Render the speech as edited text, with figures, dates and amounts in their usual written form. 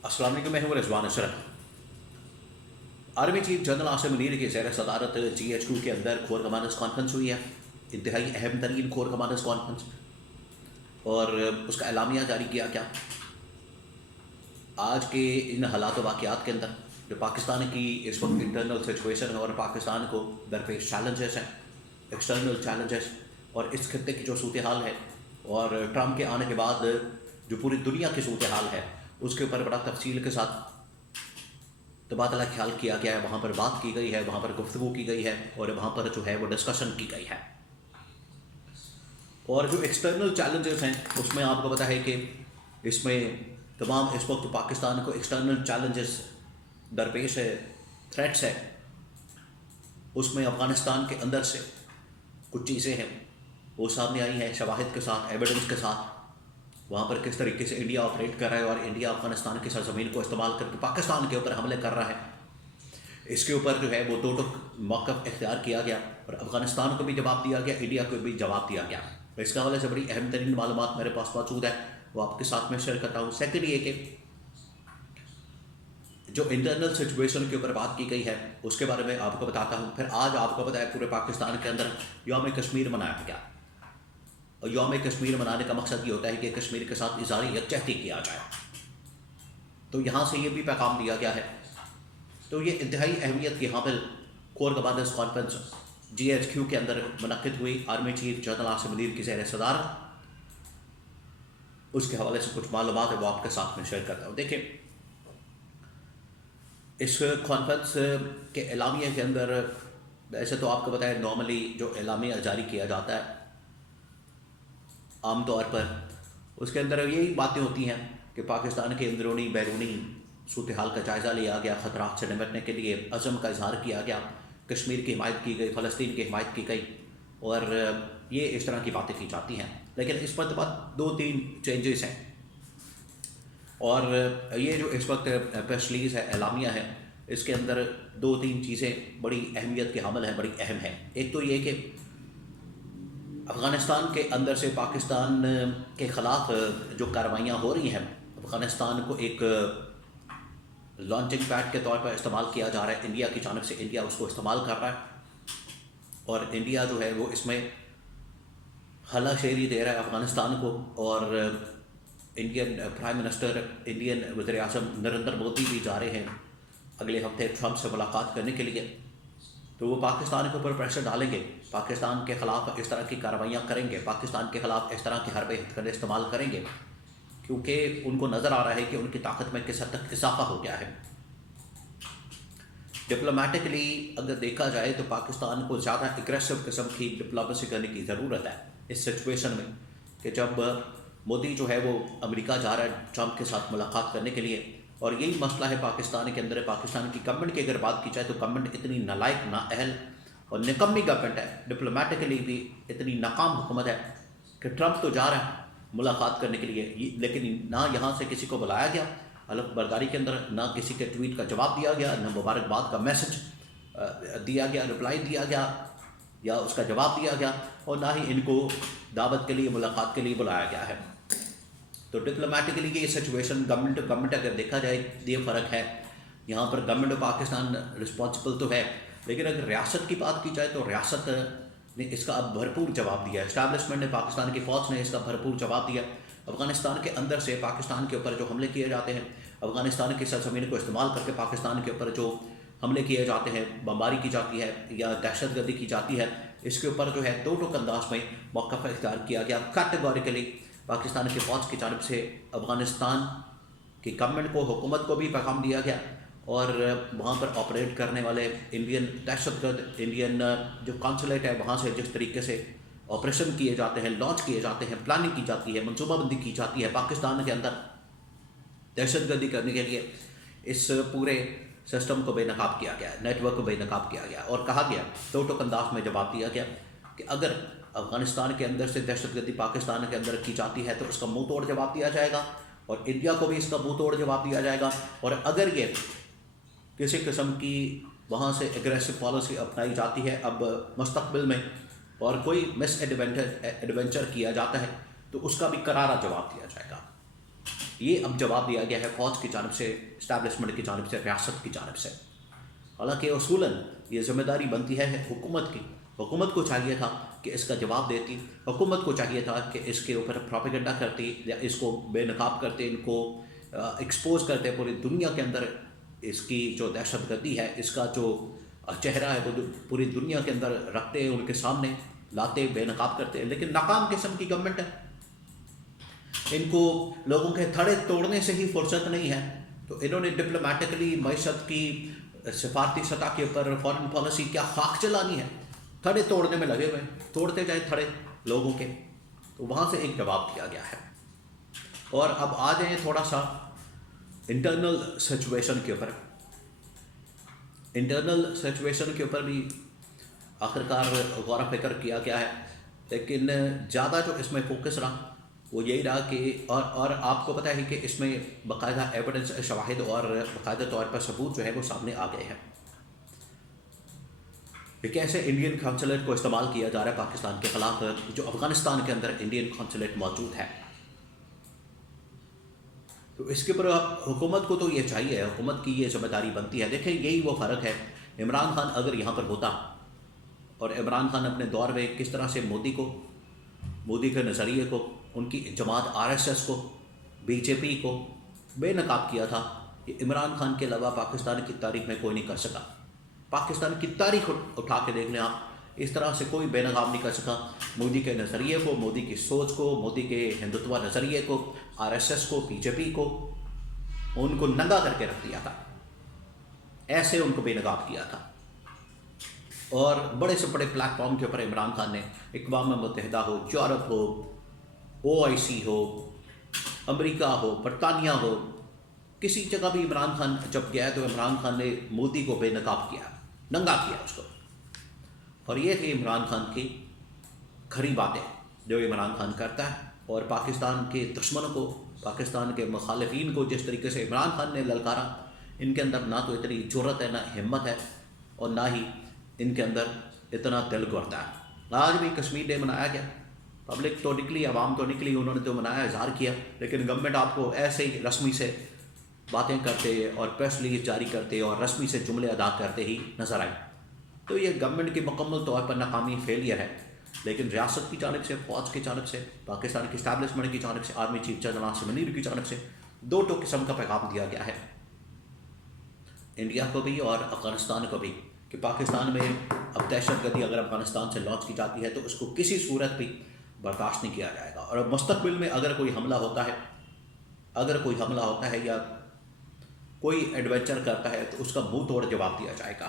अस्सलाम वालेकुम, मैं हूं Rizwan Ashraf. Army chief general Asim Munir की ज़ेर सदारत GHQ के अंदर कोर कमांडर्स कॉन्फ्रेंस हुई है, इंतहाई अहम तरीन कोर कमांडर्स कॉन्फ्रेंस। और उसका एलामिया जारी किया क्या आज के इन हालात वाक़यात के अंदर जो पाकिस्तान की इस वक्त इंटरनल सिचुएशन है और पाकिस्तान को दरपेश चैलेंजेस हैं, एक्सटर्नल चैलेंजेस, और इस खत्ते की जो सूरत हाल है और ट्रम्प के आने के बाद जो पूरी दुनिया की सूरत हाल है, उसके ऊपर बड़ा तफसील के साथ तबादला ख्याल किया गया है। वहाँ पर बात की गई है, वहाँ पर गुफ्तगू की गई है और वहाँ पर जो है वो डिस्कशन की गई है। और जो एक्सटर्नल चैलेंजेस हैं उसमें आपको पता है कि इसमें तमाम इस वक्त पाकिस्तान को एक्सटर्नल चैलेंजेस दरपेश है, थ्रेट्स है। उसमें अफ़गानिस्तान के अंदर से कुछ चीज़ें हैं वो सामने आई हैं शवाहिद के साथ, एविडेंस के साथ। वहाँ पर किस तरीके से इंडिया ऑपरेट कर रहा है और इंडिया अफगानिस्तान की सरजमीन को इस्तेमाल करके पाकिस्तान के ऊपर हमले कर रहा है। इसके ऊपर जो है वो दो टुक मौक़िफ़ इख्तियार किया गया और अफगानिस्तान को भी जवाब दिया गया, इंडिया को भी जवाब दिया गया। तो इसके हवाले से बड़ी अहम तरीन मालूमात मेरे पास मौजूद है, वो आपके साथ में शेयर करता हूँ। सेकेंड ये कि जो इंटरनल सिचुएशन के ऊपर बात की गई है उसके बारे में आपको बताता हूँ। फिर आज आपको पता है पूरे पाकिस्तान के अंदर यौम कश्मीर मनाया गया और यौम कश्मीर मनाने का मकसद ये होता है कि कश्मीर के साथ इज़हार यकजहती किया जाए। तो यहाँ से ये भी पैगाम दिया गया है। तो ये इंतहाई अहमियत की यहाँ पर कोर कमांडर्स कॉन्फ्रेंस GHQ के अंदर मुनक़िद हुई army chief general Asim Munir की ज़ेर सदारत। उसके हवाले से कुछ मालूमात है वो आपके साथ में शेयर करता हूँ। देखिए, इस कॉन्फ्रेंस के एलामिया के अंदर वैसे तो आपको पता है नॉर्मली जो एलामिया जारी किया जाता है आम तौर पर उसके अंदर यही बातें होती हैं कि पाकिस्तान के अंदरूनी बैरूनी सूरत हाल का जायज़ा लिया गया, ख़तरात से निपटने के लिए अज़म का इजहार किया गया, कश्मीर की हिमायत की गई, फ़लस्तीन की हिमायत की गई और ये इस तरह की बातें की जाती हैं। लेकिन इस पर दो तीन चेंजेस हैं और ये जो इस वक्त प्रेस रिलीज़ है, एलामिया है, इसके अंदर दो तीन चीज़ें बड़ी अहमियत के हामिल हैं, बड़ी अहम हैं। एक तो ये कि अफ़गानिस्तान के अंदर से पाकिस्तान के ख़िलाफ़ जो कार्रवाइयाँ हो रही हैं, अफ़गानिस्तान को एक लॉन्चिंग पैड के तौर पर इस्तेमाल किया जा रहा है। इंडिया की जानिब से इंडिया उसको इस्तेमाल कर रहा है और इंडिया जो है वो इसमें हलाशेरी दे रहा है अफ़गानिस्तान को। और इंडियन प्राइम मिनिस्टर, इंडियन वज़ीर-ए-आज़म नरेंद्र मोदी भी जा रहे हैं अगले हफ्ते ट्रम्प से मुलाकात करने के लिए। तो वो पाकिस्तान के ऊपर प्रेशर डालेंगे, पाकिस्तान के ख़िलाफ़ इस तरह की कार्रवाइयाँ करेंगे, पाकिस्तान के ख़िलाफ़ इस तरह की हरबे हथकंडे इस्तेमाल करेंगे, क्योंकि उनको नज़र आ रहा है कि उनकी ताकत में किस हद तक इजाफा हो गया है। डिप्लोमेटिकली अगर देखा जाए तो पाकिस्तान को ज़्यादा एग्रेसिव किस्म की डिप्लोमेसी करने की ज़रूरत है इस सिचुएशन में कि जब मोदी जो है वो अमेरिका जा रहा है ट्रम्प के साथ मुलाकात करने के लिए। और यही मसला है पाकिस्तान के अंदर। पाकिस्तान की गवर्नमेंट की अगर बात की जाए तो गवर्नमेंट इतनी नालायक, नाअहल और निकम्मी गवर्नमेंट है, डिप्लोमेटिकली भी इतनी नाकाम हुकूमत है कि ट्रम्प तो जा रहा है मुलाकात करने के लिए, लेकिन ना यहाँ से किसी को बुलाया गया हलफ बर्दारी के अंदर, ना किसी के ट्वीट का जवाब दिया गया, ना मुबारकबाद का मैसेज दिया गया, रिप्लाई दिया गया या उसका जवाब दिया गया, और ना ही इनको दावत के लिए, मुलाकात के लिए बुलाया गया है। तो डिप्लोमेटिकली ये सिचुएशन गवर्नमेंट टू गवर्नमेंट अगर देखा जाए ये फ़र्क है। यहाँ पर गवर्नमेंट ऑफ पाकिस्तान रिस्पॉन्सिबल तो है, लेकिन अगर रियासत की बात की जाए तो रियासत ने इसका अब भरपूर जवाब दिया। इस्टेब्लिशमेंट ने, पाकिस्तान की फ़ौज ने इसका भरपूर जवाब दिया। अफ़गानिस्तान के अंदर से पाकिस्तान के ऊपर जो हमले किए जाते हैं, अफ़गानिस्तान की सरजमीन को इस्तेमाल करके पाकिस्तान के ऊपर जो हमले किए जाते हैं, बमबारी की जाती है या दहशतगर्दी की जाती है, इसके ऊपर जो है दो टुक अंदाज में मौक़िफ़ इख्तियार किया गया। कैटेगोरिकली पाकिस्तान की फ़ौज की जानिब से अफ़गानिस्तान की गवर्नमेंट को, हुकूमत को भी पैगाम दिया गया और वहाँ पर ऑपरेट करने वाले इंडियन दहशतगर्द, इंडियन जो कॉन्सुलेट है वहाँ से जिस तरीके से ऑपरेशन किए जाते हैं, लॉन्च किए जाते हैं, प्लानिंग की जाती है, मनसूबाबंदी की जाती है पाकिस्तान के अंदर दहशतगर्दी करने के लिए, इस पूरे सिस्टम को बेनकाब किया गया, नेटवर्क को बेनकाब किया गया। और कहा गया, दो टुक अंदाज में जवाब दिया गया कि अगर अफ़गानिस्तान के अंदर से दहशतगर्दी पाकिस्तान के अंदर की जाती है तो उसका मुँह तोड़ जवाब दिया जाएगा और इंडिया को भी इसका मुँह तोड़ जवाब दिया जाएगा। और अगर ये किसी किस्म की वहाँ से एग्रेसिव पॉलिसी अपनाई जाती है अब मुस्तक़बिल में और कोई मिस एडवेंचर किया जाता है तो उसका भी करारा जवाब दिया जाएगा। یہ اب جواب دیا گیا ہے فوج کی جانب سے، اسٹیبلشمنٹ کی جانب سے، ریاست کی جانب سے۔ حالانکہ اصولاً یہ ذمہ داری بنتی ہے حکومت کی۔ حکومت کو چاہیے تھا کہ اس کا جواب دیتی، حکومت کو چاہیے تھا کہ اس کے اوپر پروپیگنڈا کرتی یا اس کو بے نقاب کرتے، ان کو ایکسپوز کرتے پوری دنیا کے اندر، اس کی جو دہشت گردی ہے، اس کا جو چہرہ ہے وہ پوری دنیا کے اندر رکھتے، ان کے سامنے لاتے، بے نقاب کرتے۔ لیکن ناکام قسم کی گورنمنٹ ہے، ان کو لوگوں کے تھڑے توڑنے سے ہی فرصت نہیں ہے، تو انہوں نے ڈپلومیٹکلی معیشت کی سفارتی سطح کے اوپر فارن پالیسی کیا خاک چلانی ہے، تھڑے توڑنے میں لگے ہوئے، توڑتے جائے تھڑے لوگوں کے۔ تو وہاں سے ایک جواب دیا گیا ہے۔ اور اب آ جائیں تھوڑا سا انٹرنل سچویشن کے اوپر۔ انٹرنل سچویشن کے اوپر بھی آخرکار غور و فکر کیا گیا ہے، لیکن زیادہ جو اس میں فوکس رہا وہ یہی رہا کہ اور آپ کو پتہ ہے کہ اس میں باقاعدہ ایویڈنس، شواہد اور باقاعدہ طور پر ثبوت جو ہے وہ سامنے آ گئے ہیں کہ کیسے انڈین قونصلیٹ کو استعمال کیا جا رہا ہے پاکستان کے خلاف، جو افغانستان کے اندر انڈین قونصلیٹ موجود ہے۔ تو اس کے اوپر حکومت کو تو یہ چاہیے، حکومت کی یہ ذمہ داری بنتی ہے۔ دیکھیں یہی وہ فرق ہے، عمران خان اگر یہاں پر ہوتا، اور عمران خان اپنے دور میں کس طرح سے مودی کے نظریے کو، ان کی جماعت RSS کو، BJP کو بے نقاب کیا تھا، کہ عمران خان کے علاوہ پاکستان کی تاریخ میں کوئی نہیں کر سکا۔ پاکستان کی تاریخ اٹھا کے دیکھ لیں آپ، اس طرح سے کوئی بے نقاب نہیں کر سکا مودی کے نظریے کو، مودی کی سوچ کو، مودی کے ہندوتوا نظریے کو، RSS کو، BJP کو، ان کو ننگا کر کے رکھ دیا تھا، ایسے ان کو بے نقاب کیا تھا۔ اور بڑے سے بڑے پلیٹ فارم کے اوپر عمران خان نے، اقوام متحدہ ہو، یورپ ہو، OIC ہو، امریکہ ہو، برطانیہ ہو، کسی جگہ بھی عمران خان جب گیا تو عمران خان نے مودی کو بے نقاب کیا، ننگا کیا اس کو۔ اور یہ تھی عمران خان کی کھری باتیں جو عمران خان کرتا ہے، اور پاکستان کے دشمنوں کو، پاکستان کے مخالفین کو جس طریقے سے عمران خان نے للکارا، ان کے اندر نہ تو اتنی جرأت ہے، نہ ہمت ہے، اور نہ ہی ان کے اندر اتنا دل گرتا ہے۔ آج بھی کشمیر ڈے منایا گیا، پبلک تو نکلی، عوام تو نکلی، انہوں نے تو منایا، اظہار کیا، لیکن گورنمنٹ آپ کو ایسے ہی رسمی سے باتیں کرتے اور پریس ریلیز جاری کرتے اور رسمی سے جملے ادا کرتے ہی نظر آئی۔ تو یہ گورنمنٹ کی مکمل طور پر ناکامی، فیلئر ہے۔ لیکن ریاست کی جانب سے، فوج کی جانب سے، پاکستان کی اسٹیبلشمنٹ کی جانب سے، army chief general Asim Munir کی جانب سے دو قسم کا پیغام دیا گیا ہے، انڈیا کو بھی اور افغانستان کو بھی، کہ پاکستان میں اب دہشت گردی اگر افغانستان سے لانچ کی جاتی ہے تو اس کو کسی صورت بھی برداشت نہیں کیا جائے گا، اور اب مستقبل میں اگر کوئی حملہ ہوتا ہے یا کوئی ایڈونچر کرتا ہے تو اس کا منہ توڑ جواب دیا جائے گا۔